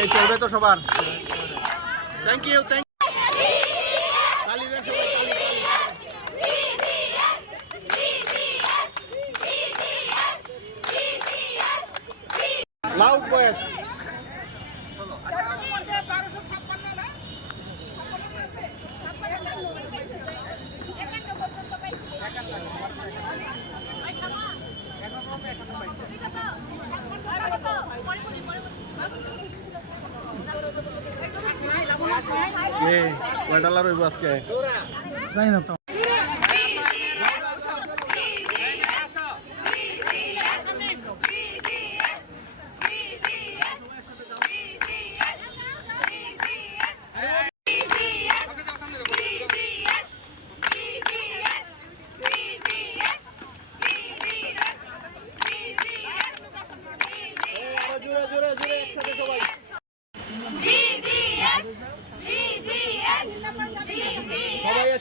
এই চলবে তো সবার। থ্যাংক ইউ থ্যাংক তালি লাউড ভয়েস লাউ রইব আজকে। জানি না তো জোরে জোরে জোরে একসাথে সবাই সবাই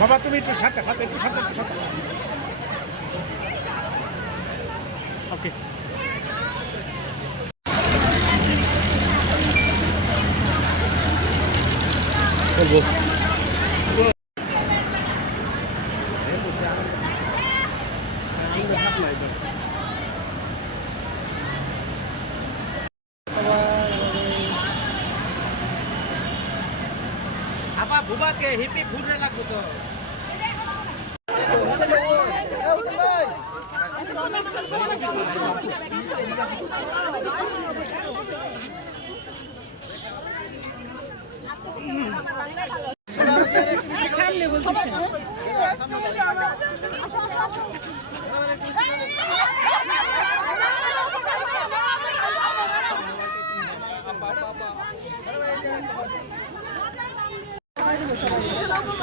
বাবা তুমি একটু সাথে সাথে একটু সাথে একটু সাথে। ওকে আপা বুবাকে হিপি ঘুরে লাগবো তো।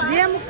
দিয়ে মুখ